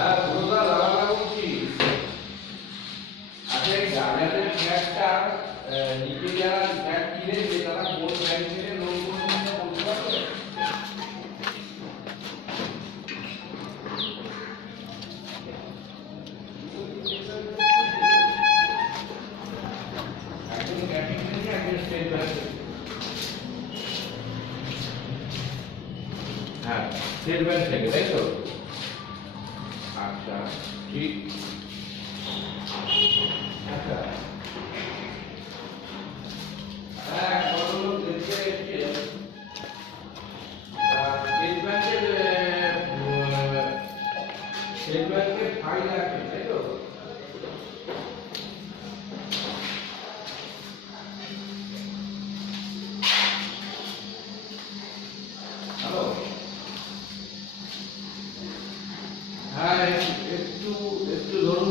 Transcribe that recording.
হ্যাঁ পুরোটা লাগানো উচিত। আগে গ্রামের ফ্ল্যাটটা নিচে যারা ফ্ল্যাট কিনেছে তারা কোন ব্যাংক থেকে লোন করেছে বলতে পারবে? একজন ক্যাপিটাল থেকে একজন স্টেট ব্যাংক। হ্যাঁ স্টেট ব্যাংক থেকে, তাই তো? আচ্ছা ঠিক। আচ্ছা হ্যাঁ কত লোক দেখতে এসছে স্টেট ব্যাংকের ফাইল আছে, তাই তো? হ্যালো হ্যাঁ একটু একটু ধরুন।